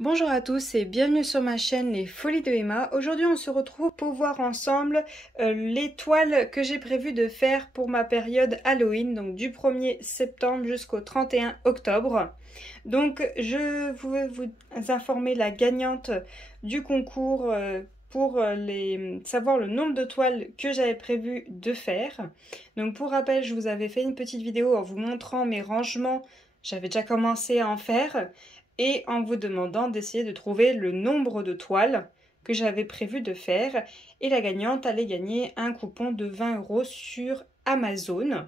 Bonjour à tous et bienvenue sur ma chaîne Les Folies de Emma. Aujourd'hui on se retrouve pour voir ensemble les toiles que j'ai prévu de faire pour ma période Halloween, donc du 1er septembre jusqu'au 31 octobre. Donc je voulais vous informer la gagnante du concours pour savoir le nombre de toiles que j'avais prévu de faire. Donc pour rappel, je vous avais fait une petite vidéo en vous montrant mes rangements. J'avais déjà commencé à en faire et en vous demandant d'essayer de trouver le nombre de toiles que j'avais prévu de faire. Et la gagnante allait gagner un coupon de 20 € sur Amazon.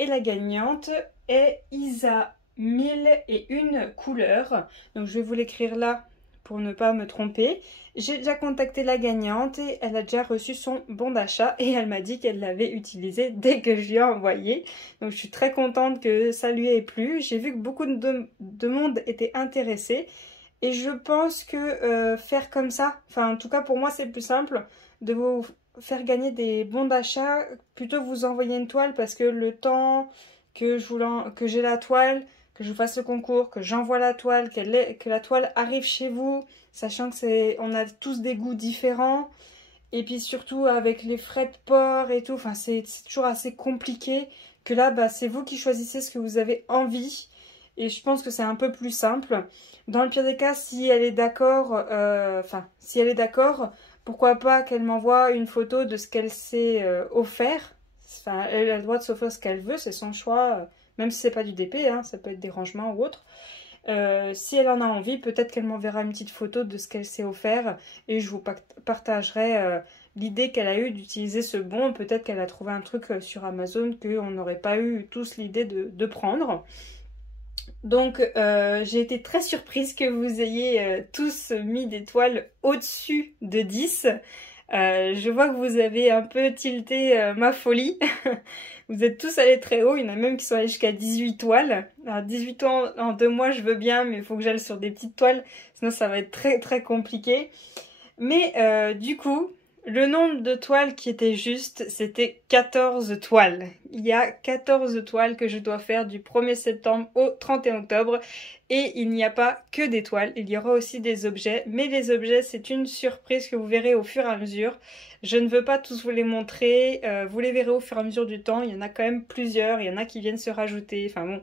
Et la gagnante est Isa 1001 couleurs. Donc je vais vous l'écrire là pour ne pas me tromper. J'ai déjà contacté la gagnante et elle a déjà reçu son bon d'achat et elle m'a dit qu'elle l'avait utilisé dès que je lui ai envoyé. Donc je suis très contente que ça lui ait plu. J'ai vu que beaucoup de monde était intéressé et je pense que faire comme ça, enfin en tout cas pour moi c'est plus simple de vous faire gagner des bons d'achat plutôt que vous envoyer une toile, parce que le temps que j'ai la toile, que je vous fasse le concours, que j'envoie la toile, que la toile arrive chez vous, sachant que on a tous des goûts différents, et puis surtout avec les frais de port et tout, enfin c'est toujours assez compliqué, que là bah, c'est vous qui choisissez ce que vous avez envie, et je pense que c'est un peu plus simple. Dans le pire des cas, si elle est d'accord, pourquoi pas qu'elle m'envoie une photo de ce qu'elle s'est offert. Enfin, elle a le droit de s'offrir ce qu'elle veut, c'est son choix, même si c'est pas du DP, hein, ça peut être des rangements ou autre. Si elle en a envie, peut-être qu'elle m'enverra une petite photo de ce qu'elle s'est offert et je vous partagerai l'idée qu'elle a eue d'utiliser ce bon. Peut-être qu'elle a trouvé un truc sur Amazon qu'on n'aurait pas eu tous l'idée de prendre. Donc j'ai été très surprise que vous ayez tous mis des toiles au-dessus de 10. Je vois que vous avez un peu tilté ma folie. Vous êtes tous allés très haut, il y en a même qui sont allés jusqu'à 18 toiles. Alors 18 en 2 mois je veux bien, mais il faut que j'aille sur des petites toiles, sinon ça va être très très compliqué. Mais du coup, le nombre de toiles qui était juste, c'était 14 toiles. Il y a 14 toiles que je dois faire du 1er septembre au 31 octobre. Et il n'y a pas que des toiles, il y aura aussi des objets. Mais les objets, c'est une surprise que vous verrez au fur et à mesure. Je ne veux pas tous vous les montrer, vous les verrez au fur et à mesure du temps. Il y en a quand même plusieurs, il y en a qui viennent se rajouter. Enfin bon,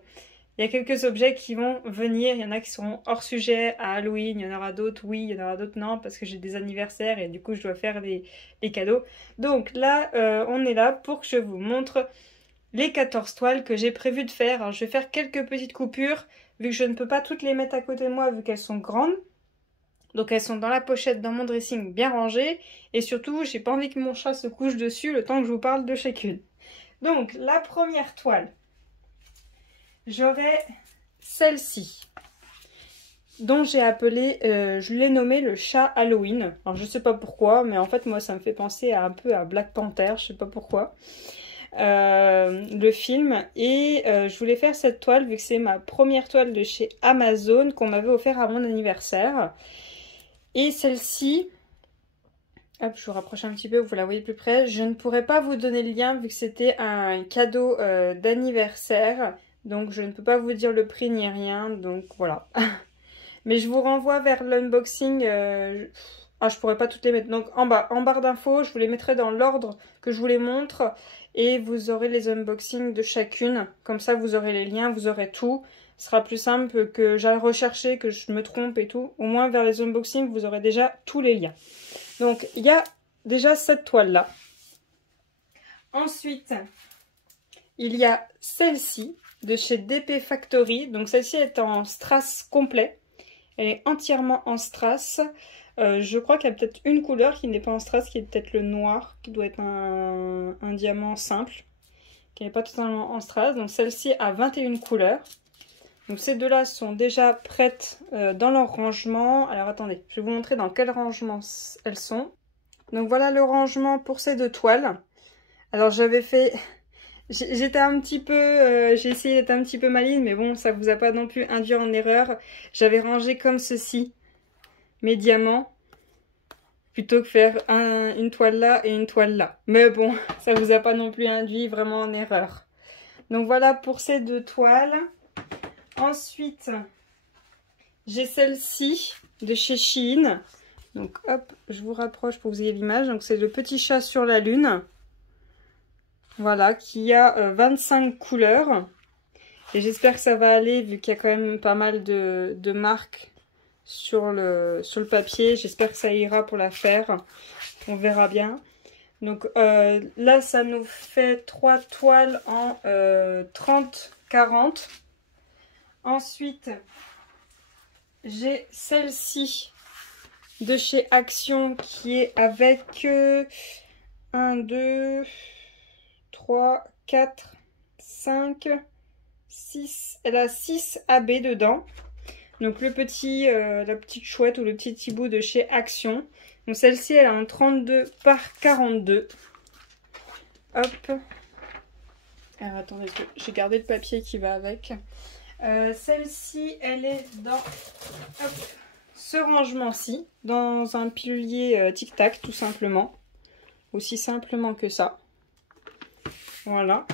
il y a quelques objets qui vont venir, il y en a qui seront hors sujet à Halloween, il y en aura d'autres oui, il y en aura d'autres non, parce que j'ai des anniversaires et du coup je dois faire les cadeaux. Donc là, on est là pour que je vous montre les 14 toiles que j'ai prévu de faire. Alors je vais faire quelques petites coupures, vu que je ne peux pas toutes les mettre à côté de moi, vu qu'elles sont grandes. Donc elles sont dans la pochette, dans mon dressing, bien rangées. Et surtout, j'ai pas envie que mon chat se couche dessus le temps que je vous parle de chacune. Donc la première toile, j'aurai celle-ci, dont j'ai appelé, je l'ai nommé le chat Halloween. Alors je sais pas pourquoi, mais en fait moi ça me fait penser un peu à Black Panther, je sais pas pourquoi. Le film. Et je voulais faire cette toile vu que c'est ma première toile de chez Amazon qu'on m'avait offert à mon anniversaire. Et celle-ci, hop, je vous rapproche un petit peu, vous la voyez plus près. Je ne pourrais pas vous donner le lien vu que c'était un cadeau d'anniversaire. Donc je ne peux pas vous dire le prix ni rien, donc voilà. Mais je vous renvoie vers l'unboxing. Ah, je pourrais pas toutes les mettre. Donc en barre d'infos, je vous les mettrai dans l'ordre que je vous les montre. Et vous aurez les unboxings de chacune. Comme ça, vous aurez les liens, vous aurez tout. Ce sera plus simple que j'aille rechercher, que je me trompe et tout. Au moins, vers les unboxings, vous aurez déjà tous les liens. Donc, il y a déjà cette toile-là. Ensuite, il y a celle-ci de chez DP Factory. Donc, celle-ci est en strass complet. Elle est entièrement en strass. Je crois qu'il y a peut-être une couleur qui n'est pas en strass, qui est peut-être le noir, qui doit être un diamant simple, qui n'est pas totalement en strass. Donc celle-ci a 21 couleurs. Donc ces deux-là sont déjà prêtes dans leur rangement. Alors attendez, je vais vous montrer dans quel rangement elles sont. Donc voilà le rangement pour ces deux toiles. Alors j'avais fait... J'étais un petit peu... j'ai essayé d'être un petit peu maligne, mais bon, ça vous a pas non plus induit en erreur. J'avais rangé comme ceci mes diamants, plutôt que faire une toile là et une toile là. Mais bon, ça vous a pas non plus induit vraiment en erreur. Donc voilà pour ces deux toiles. Ensuite, J'ai celle-ci de chez Shein. Donc hop, je vous rapproche pour que vous ayez l'image. Donc c'est le petit chat sur la lune. Voilà, qui a 25 couleurs. Et j'espère que ça va aller vu qu'il y a quand même pas mal de marques sur le papier. J'espère que ça ira pour la faire. On verra bien. Donc là, ça nous fait 3 toiles en 30-40. Ensuite, j'ai celle-ci de chez Action qui est avec 1, 2, 3, 4, 5, 6. Elle a 6 AB dedans. Donc le petit, la petite chouette ou le petit hibou de chez Action. Donc celle-ci, elle a un 32 par 42. Hop. Alors attendez, j'ai gardé le papier qui va avec. Celle-ci, elle est dans hop, ce rangement-ci, dans un pilulier tic-tac, tout simplement. Aussi simplement que ça. Voilà.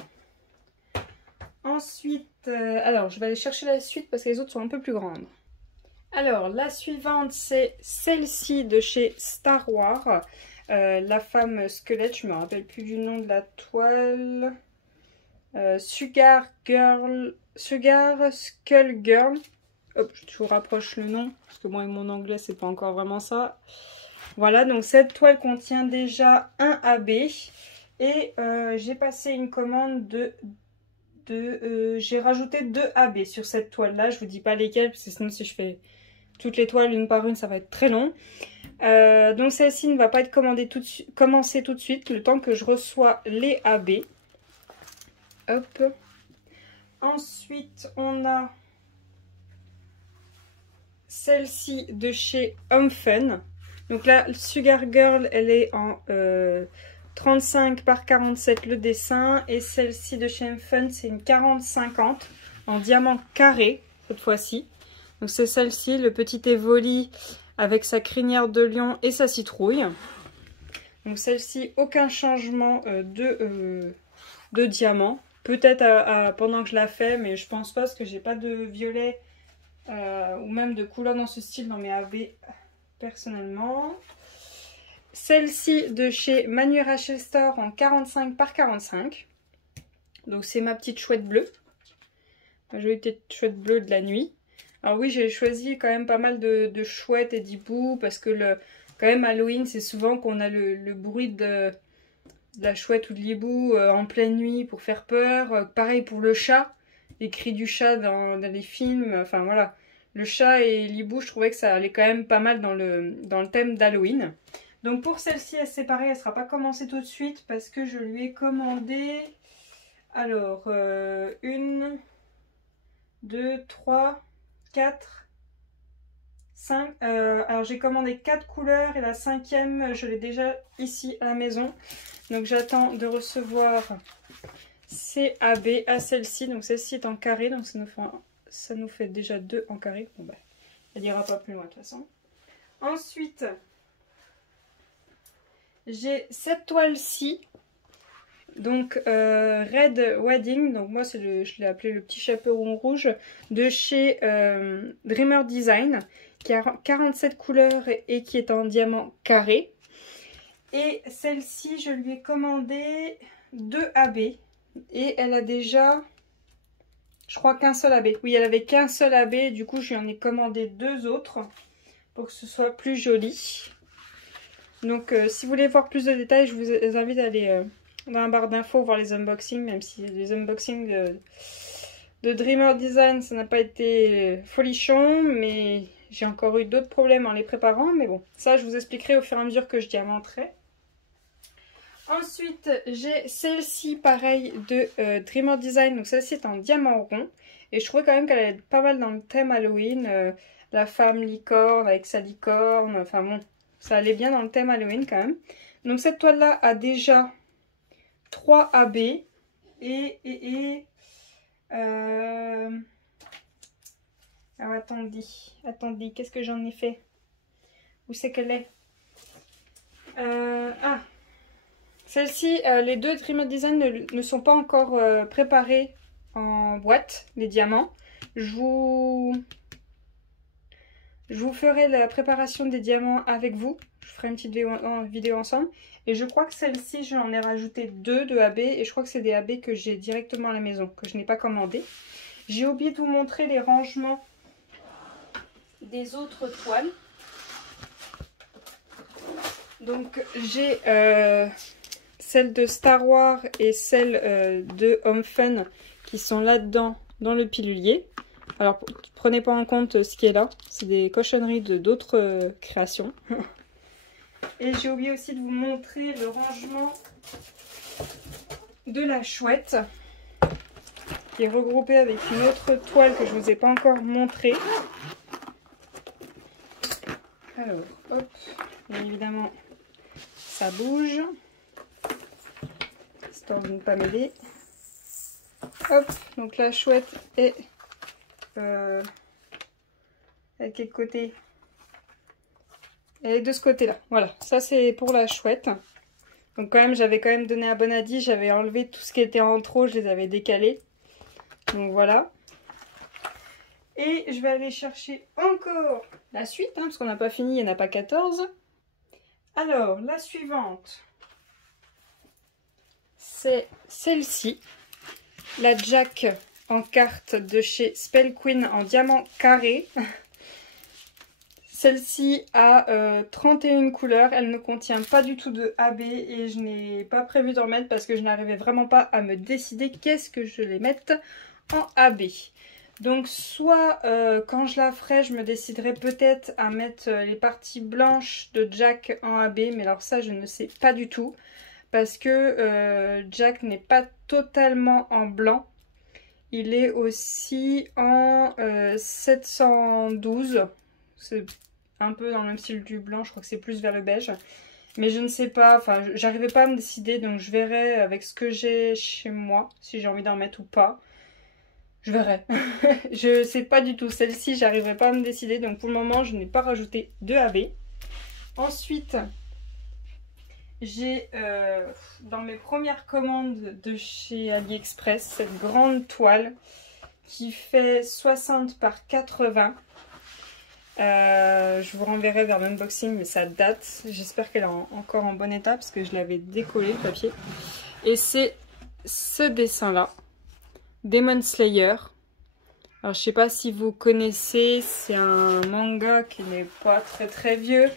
Ensuite, alors je vais aller chercher la suite parce que les autres sont un peu plus grandes. Alors, la suivante, c'est celle-ci de chez Star Wars. La femme squelette, je me rappelle plus du nom de la toile. Sugar Skull Girl. Hop, je vous rapproche le nom, parce que moi et mon anglais, c'est pas encore vraiment ça. Voilà, donc cette toile contient déjà un AB. Et j'ai passé une commande j'ai rajouté 2 AB sur cette toile-là. Je vous dis pas lesquelles, parce que sinon si je fais toutes les toiles une par une, ça va être très long. Donc celle-ci ne va pas être commencée tout de suite, le temps que je reçois les AB. Hop. Ensuite, on a celle-ci de chez Home Fun. Donc là, Sugar Girl, elle est en 35 par 47 le dessin. Et celle-ci de chez Home Fun, c'est une 40-50 en diamant carré, cette fois-ci. Donc c'est celle-ci, le petit Evoli avec sa crinière de lion et sa citrouille. Donc celle-ci, aucun changement de diamant. Peut-être pendant que je la fais, mais je pense pas parce que j'ai pas de violet ou même de couleur dans ce style dans mes AB personnellement. Celle-ci de chez Manu Rachel Store en 45 par 45. Donc c'est ma petite chouette bleue. Ma jolie petite chouette bleue de la nuit. Alors oui, j'ai choisi quand même pas mal de chouettes et d'hiboux parce que quand même Halloween, c'est souvent qu'on a le bruit de la chouette ou de l'hibou en pleine nuit pour faire peur. Pareil pour le chat, les cris du chat dans les films. Enfin voilà, le chat et l'hibou, je trouvais que ça allait quand même pas mal dans le thème d'Halloween. Donc pour celle-ci, elle c'est pareil, elle ne sera pas commencée tout de suite parce que je lui ai commandé, alors, 1, 2, 3, 4, 5. Alors j'ai commandé 4 couleurs et la 5e, je l'ai déjà ici à la maison. Donc j'attends de recevoir ces AB à celle-ci. Donc celle-ci est en carré, donc ça nous fait déjà 2 en carré. Bon bah, elle ira pas plus loin de toute façon. Ensuite, j'ai cette toile-ci. Donc Red Wedding, donc moi je l'ai appelé le petit chaperon rouge de chez Dreamer Design, qui a 47 couleurs et qui est en diamant carré. Et celle-ci, je lui ai commandé 2 AB et elle a déjà, je crois, qu'un seul AB. Oui, elle avait qu'un seul AB, du coup je lui en ai commandé 2 autres pour que ce soit plus joli. Donc si vous voulez voir plus de détails, je vous invite à aller dans la barre d'infos voir les unboxings, même si les unboxings de Dreamer Design, ça n'a pas été folichon, mais j'ai encore eu d'autres problèmes en les préparant, mais bon, ça je vous expliquerai au fur et à mesure que je diamanterai. Ensuite, j'ai celle-ci, pareil, de Dreamer Design, donc celle-ci est en diamant rond, et je trouvais quand même qu'elle allait être pas mal dans le thème Halloween, la femme licorne avec sa licorne, enfin bon, ça allait bien dans le thème Halloween quand même. Donc cette toile-là a déjà 3 AB alors attendez, qu'est-ce que j'en ai fait? Où c'est qu'elle est? Ah, celle-ci, les 2 Dreamer Design ne sont pas encore préparés en boîte, les diamants. Je vous Je vous ferai la préparation des diamants avec vous. Je ferai une petite vidéo ensemble. Et je crois que celle-ci, j'en ai rajouté 2 de AB. Et je crois que c'est des AB que j'ai directement à la maison, que je n'ai pas commandé. J'ai oublié de vous montrer les rangements des autres toiles. Donc j'ai celle de Star Wars et celle de Home Fun qui sont là-dedans dans le pilulier. Alors prenez pas en compte ce qui est là, c'est des cochonneries de d'autres créations. Et j'ai oublié aussi de vous montrer le rangement de la chouette qui est regroupée avec une autre toile que je vous ai pas encore montrée. Alors hop, bien évidemment ça bouge, histoire de ne pas m'aider. Hop, donc la chouette est à quel côté? Elle est de ce côté-là. Voilà, ça c'est pour la chouette. Donc quand même, j'avais quand même donné à Bonadi, j'avais enlevé tout ce qui était en trop, je les avais décalés. Donc voilà. Et je vais aller chercher encore la suite, hein, parce qu'on n'a pas fini, il n'y en a pas 14. Alors, la suivante, c'est celle-ci. La Jack en carte de chez Spell Queen en diamant carré. Celle-ci a 31 couleurs. Elle ne contient pas du tout de AB et je n'ai pas prévu d'en mettre parce que je n'arrivais vraiment pas à me décider qu'est-ce que je vais mettre en AB. Donc soit quand je la ferai, je me déciderai peut-être à mettre les parties blanches de Jack en AB. Mais alors ça, je ne sais pas du tout. Parce que Jack n'est pas totalement en blanc. Il est aussi en 712. C'est un peu dans le même style du blanc. Je crois que c'est plus vers le beige. Mais je ne sais pas. Enfin, j'arrivais pas à me décider. Donc je verrai avec ce que j'ai chez moi. Si j'ai envie d'en mettre ou pas. Je verrai. Je sais pas du tout. Celle-ci, j'arriverai pas à me décider. Donc pour le moment, je n'ai pas rajouté de AB. Ensuite... j'ai dans mes premières commandes de chez AliExpress cette grande toile qui fait 60 par 80. Je vous renverrai vers l'unboxing, mais ça date. J'espère qu'elle est encore en bon état parce que je l'avais décollé le papier. Et c'est ce dessin-là, Demon Slayer. Alors je sais pas si vous connaissez, c'est un manga qui n'est pas très vieux.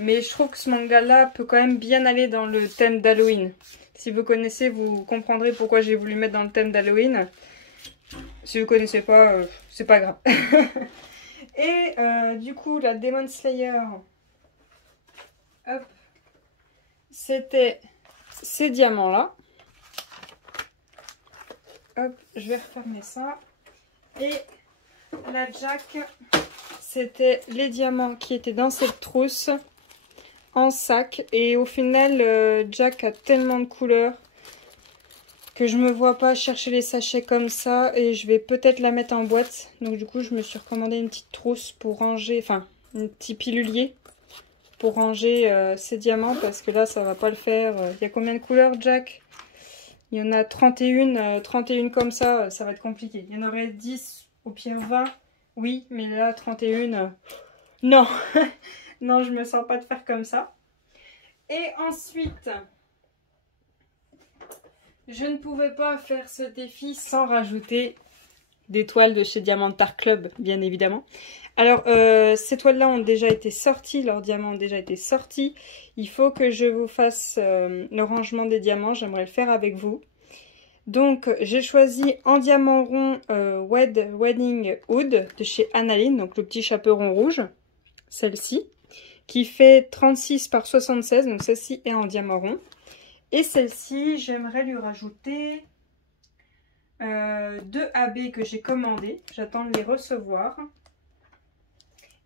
Mais je trouve que ce manga-là peut quand même bien aller dans le thème d'Halloween. Si vous connaissez, vous comprendrez pourquoi j'ai voulu mettre dans le thème d'Halloween. Si vous connaissez pas, c'est pas grave. Et du coup, la Demon Slayer, hop, c'était ces diamants-là. Hop, je vais refermer ça. Et la Jack, c'était les diamants qui étaient dans cette trousse. En sac, et au final Jack a tellement de couleurs que je me vois pas chercher les sachets comme ça et je vais peut-être la mettre en boîte. Donc du coup je me suis recommandé une petite trousse pour ranger, enfin un petit pilulier pour ranger ces diamants parce que là ça va pas le faire. Il y a combien de couleurs Jack? Il y en a 31, 31 comme ça, ça va être compliqué. Il y en aurait 10, au pire 20, oui, mais là 31, non. Non, je me sens pas de faire comme ça. Et ensuite, je ne pouvais pas faire ce défi sans rajouter des toiles de chez Diamant Art Club, bien évidemment. Alors, ces toiles-là ont déjà été sorties, leurs diamants ont déjà été sortis. Il faut que je vous fasse le rangement des diamants, j'aimerais le faire avec vous. Donc, j'ai choisi en diamant rond Wedding Hood de chez Analine, donc le petit chaperon rouge, celle-ci, qui fait 36 par 76, donc celle-ci est en diamant rond. Et celle-ci, j'aimerais lui rajouter 2 AB que j'ai commandés. J'attends de les recevoir.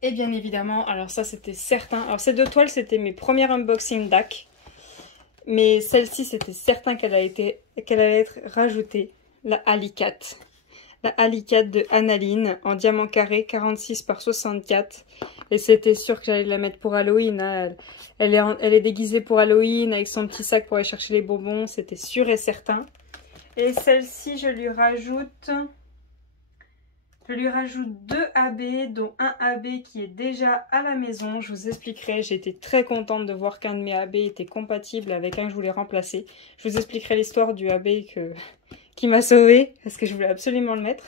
Et bien évidemment, alors ça c'était certain. Alors ces deux toiles, c'était mes premiers unboxing DAC. Mais celle-ci, c'était certain qu'elle allait être rajoutée. La Alicate. La Alicate de Analine en diamant carré 46 par 64. Et c'était sûr que j'allais la mettre pour Halloween. Hein. Elle est déguisée pour Halloween avec son petit sac pour aller chercher les bonbons. C'était sûr et certain. Et celle-ci, je lui rajoute Je lui rajoute 2 AB, dont un AB qui est déjà à la maison. Je vous expliquerai, j'ai été très contente de voir qu'un de mes AB était compatible avec un que je voulais remplacer. Je vous expliquerai l'histoire du AB qui m'a sauvée, parce que je voulais absolument le mettre.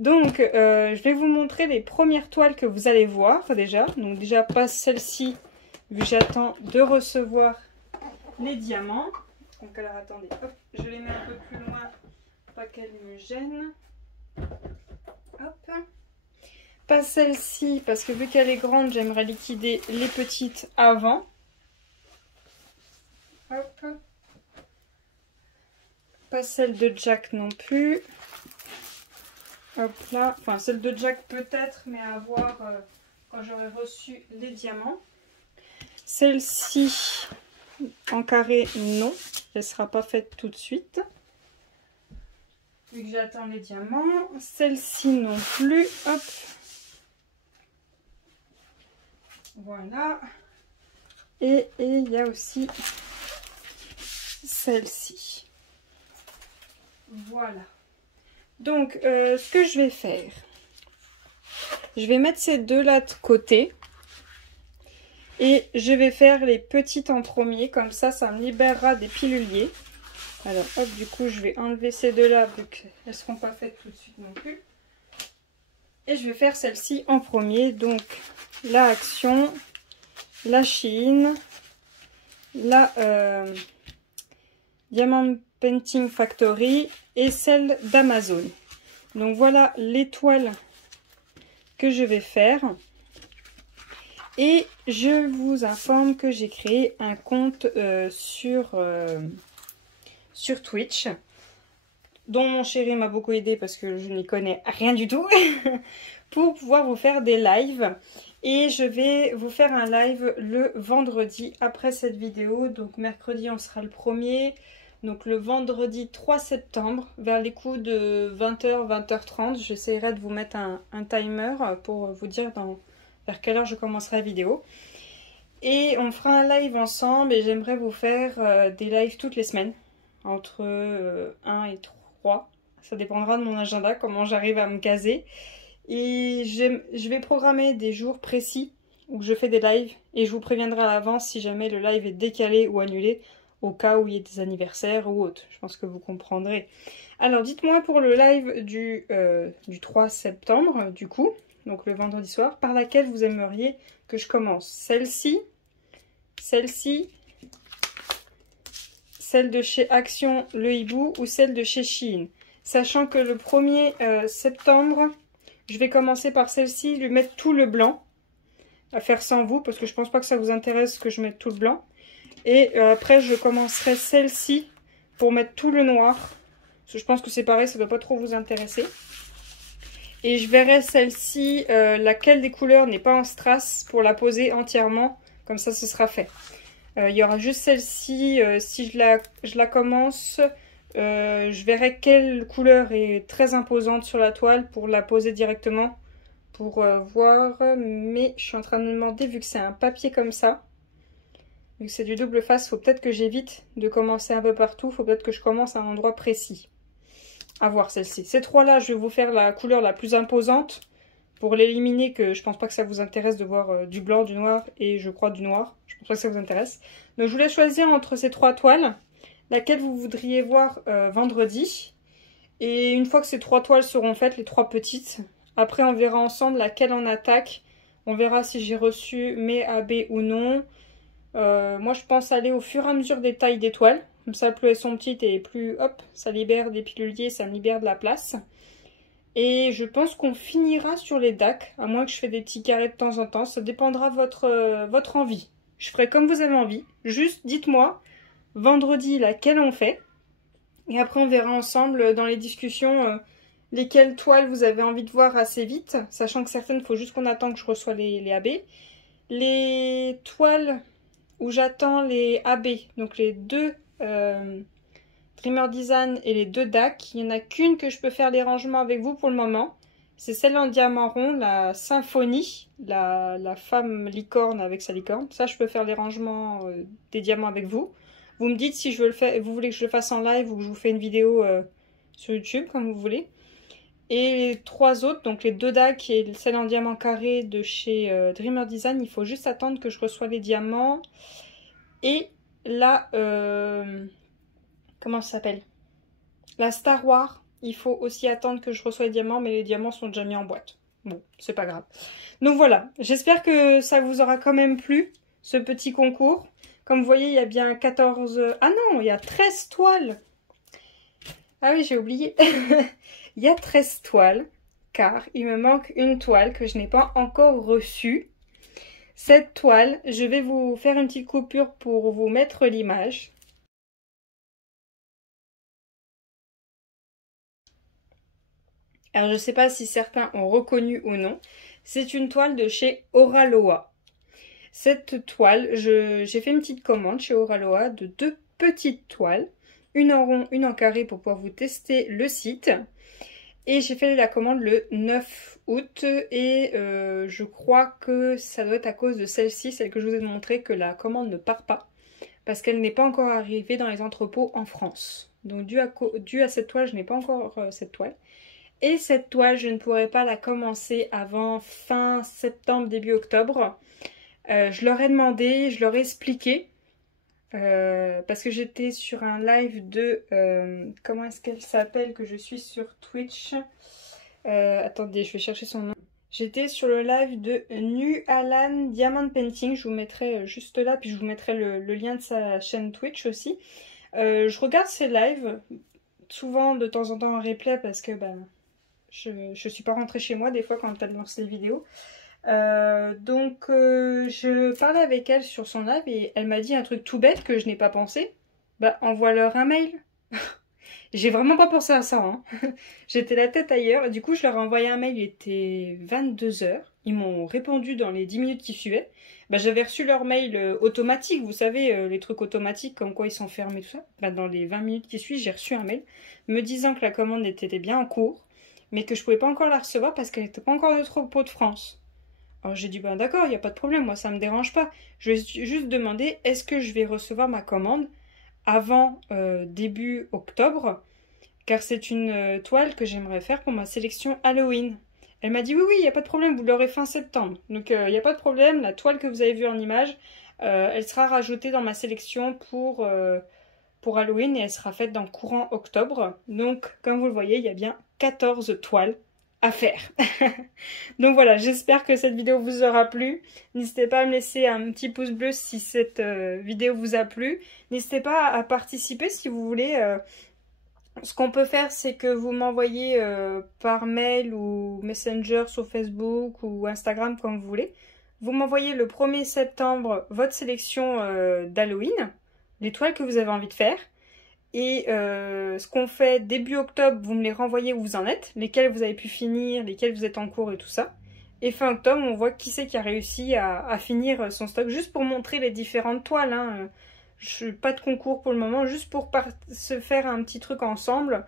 Donc, je vais vous montrer les premières toiles que vous allez voir déjà. Donc déjà, pas celle-ci, vu que j'attends de recevoir les diamants. Donc alors, attendez, hop, je les mets un peu plus loin, pas qu'elles me gênent. Hop. Pas celle-ci, parce que vu qu'elle est grande, j'aimerais liquider les petites avant. Hop. Pas celle de Jack non plus. Hop là. Enfin, celle de Jack peut-être, mais à voir quand j'aurai reçu les diamants. Celle-ci, en carré, non. Elle ne sera pas faite tout de suite. Vu que j'attends les diamants. Celle-ci non plus. Hop. Voilà. Et il y a aussi celle-ci. Voilà. Donc, ce que je vais faire, je vais mettre ces deux-là de côté. Et je vais faire les petites en premier. Comme ça me libérera des piluliers. Alors, hop, du coup, je vais enlever ces deux-là, vu qu'elles ne seront pas faites tout de suite non plus. Et je vais faire celle-ci en premier. Donc, la Action, la Shein, la Diamond Painting Factory et celle d'Amazon. Donc, voilà les toiles que je vais faire. Et je vous informe que j'ai créé un compte sur Twitch, dont mon chéri m'a beaucoup aidé parce que je n'y connais rien du tout, pour pouvoir vous faire des lives. Et je vais vous faire un live le vendredi après cette vidéo. Donc mercredi, on sera le 1er. Donc le vendredi 3 septembre, vers les coups de 20h, 20h30, j'essaierai de vous mettre un timer pour vous dire vers quelle heure je commencerai la vidéo. Et on fera un live ensemble et j'aimerais vous faire des lives toutes les semaines. Entre 1 et 3. Ça dépendra de mon agenda, comment j'arrive à me caser. Et je vais programmer des jours précis où je fais des lives. Et je vous préviendrai à l'avance si jamais le live est décalé ou annulé. Au cas où il y ait des anniversaires ou autre. Je pense que vous comprendrez. Alors dites-moi pour le live du 3 septembre, du coup. Donc le vendredi soir. Par laquelle vous aimeriez que je commence. Celle-ci. Celle-ci. Celle de chez Action, le hibou, ou celle de chez Shein. Sachant que le 1er septembre, je vais commencer par celle-ci, lui mettre tout le blanc. À faire sans vous, parce que je pense pas que ça vous intéresse que je mette tout le blanc. Et après, je commencerai celle-ci pour mettre tout le noir. Parce que je pense que c'est pareil, ça ne doit pas trop vous intéresser. Et je verrai celle-ci, laquelle des couleurs n'est pas en strass, pour la poser entièrement. Comme ça, ce sera fait. Il y aura juste celle-ci, si je la commence, je verrai quelle couleur est très imposante sur la toile pour la poser directement, pour voir. Mais je suis en train de me demander, vu que c'est un papier comme ça, vu que c'est du double face, il faut peut-être que j'évite de commencer un peu partout, il faut peut-être que je commence à un endroit précis. À voir celle-ci. Ces trois-là, je vais vous faire la couleur la plus imposante. Pour l'éliminer, que je pense pas que ça vous intéresse de voir du blanc, du noir et je crois du noir. Je pense pas que ça vous intéresse. Donc je voulais choisir entre ces trois toiles, laquelle vous voudriez voir vendredi. Et une fois que ces trois toiles seront faites, les trois petites, après on verra ensemble laquelle on attaque. On verra si j'ai reçu mes AB ou non. Moi je pense aller au fur et à mesure des tailles des toiles. Comme ça, plus elles sont petites et plus hop, ça libère des piluliers, ça me libère de la place. Et je pense qu'on finira sur les DAC, à moins que je fais des petits carrés de temps en temps. Ça dépendra de votre envie. Je ferai comme vous avez envie. Juste dites-moi, vendredi, laquelle on fait. Et après, on verra ensemble dans les discussions lesquelles toiles vous avez envie de voir assez vite. Sachant que certaines, il faut juste qu'on attend que je reçois les AB. Les toiles où j'attends les AB, donc les deux Dreamer Design et les deux DAC, il n'y en a qu'une que je peux faire les rangements avec vous pour le moment. C'est celle en diamant rond, la Symphonie, la femme licorne avec sa licorne. Ça, je peux faire les rangements des diamants avec vous. Vous me dites si je veux le faire, vous voulez que je le fasse en live ou que je vous fais une vidéo sur YouTube, comme vous voulez. Et les 3 autres, donc les 2 DAC et celle en diamant carré de chez Dreamer Design, il faut juste attendre que je reçoive les diamants. Et là, comment ça s'appelle? La Star Wars, il faut aussi attendre que je reçoive les diamants, mais les diamants sont déjà mis en boîte. Bon, c'est pas grave. Donc voilà, j'espère que ça vous aura quand même plu, ce petit concours. Comme vous voyez, il y a bien 14... Ah non, il y a 13 toiles. Ah oui, j'ai oublié. Il y a 13 toiles, car il me manque une toile que je n'ai pas encore reçue. Cette toile, je vais vous faire une petite coupure pour vous mettre l'image. Alors, je ne sais pas si certains ont reconnu ou non. C'est une toile de chez Oraloa. Cette toile, j'ai fait une petite commande chez Oraloa de 2 petites toiles. Une en rond, une en carré pour pouvoir vous tester le site. Et j'ai fait la commande le 9 août et je crois que ça doit être à cause de celle-ci, celle que je vous ai montré, que la commande ne part pas. Parce qu'elle n'est pas encore arrivée dans les entrepôts en France. Donc dû à cette toile, je n'ai pas encore cette toile. Et cette toile, je ne pourrai pas la commencer avant fin septembre, début octobre. Je leur ai demandé, je leur ai expliqué. Parce que j'étais sur un live de... comment est-ce qu'elle s'appelle que je suis sur Twitch? Attendez, je vais chercher son nom. J'étais sur le live de Nu Alan Diamond Painting. Je vous mettrai juste là, puis je vous mettrai le lien de sa chaîne Twitch aussi. Je regarde ses lives, souvent de temps en temps en replay, parce que je suis pas rentrée chez moi des fois quand elle lance les vidéos. Donc je parlais avec elle sur son live et elle m'a dit un truc tout bête que je n'ai pas pensé. Bah envoie-leur un mail. J'ai vraiment pas pensé à ça, hein. J'étais la tête ailleurs. Du coup je leur ai envoyé un mail, il était 22 h. Ils m'ont répondu dans les 10 minutes qui suivaient. Bah, j'avais reçu leur mail automatique, vous savez, les trucs automatiques comme quoi ils sont fermés, tout ça. Bah, dans les 20 minutes qui suivent, j'ai reçu un mail me disant que la commande était bien en cours, mais que je pouvais pas encore la recevoir parce qu'elle n'était pas encore dans le entrepôt de France. Alors j'ai dit, ben d'accord, il n'y a pas de problème, moi ça me dérange pas. Je vais juste demander, est-ce que je vais recevoir ma commande avant début octobre? Car c'est une toile que j'aimerais faire pour ma sélection Halloween. Elle m'a dit, oui, oui, il n'y a pas de problème, vous l'aurez fin septembre. Donc il n'y a pas de problème, la toile que vous avez vue en image, elle sera rajoutée dans ma sélection pour Halloween et elle sera faite dans courant octobre. Donc comme vous le voyez, il y a bien 14 toiles à faire. Donc voilà, j'espère que cette vidéo vous aura plu. N'hésitez pas à me laisser un petit pouce bleu si cette vidéo vous a plu. N'hésitez pas à participer si vous voulez. Ce qu'on peut faire, c'est que vous m'envoyez par mail ou Messenger sur Facebook ou Instagram, comme vous voulez. Vous m'envoyez le 1er septembre votre sélection d'Halloween, les toiles que vous avez envie de faire. Et ce qu'on fait début octobre, vous me les renvoyez où vous en êtes, lesquels vous avez pu finir, lesquels vous êtes en cours et tout ça. Et fin octobre, on voit qui c'est qui a réussi à finir son stock, juste pour montrer les différentes toiles. Hein. Pas de concours pour le moment, juste pour se faire un petit truc ensemble,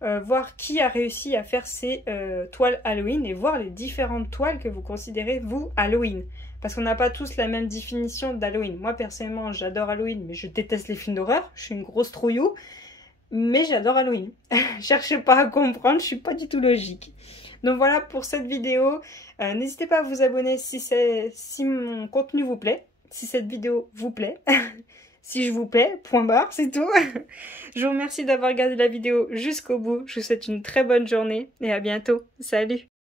voir qui a réussi à faire ces toiles Halloween et voir les différentes toiles que vous considérez, vous, Halloween. Parce qu'on n'a pas tous la même définition d'Halloween. Moi, personnellement, j'adore Halloween, mais je déteste les films d'horreur. Je suis une grosse trouillou, mais j'adore Halloween. Cherchez pas à comprendre, je suis pas du tout logique. Donc voilà pour cette vidéo. N'hésitez pas à vous abonner si mon contenu vous plaît, si cette vidéo vous plaît. Si je vous plais, point barre, c'est tout. Je vous remercie d'avoir regardé la vidéo jusqu'au bout. Je vous souhaite une très bonne journée et à bientôt. Salut!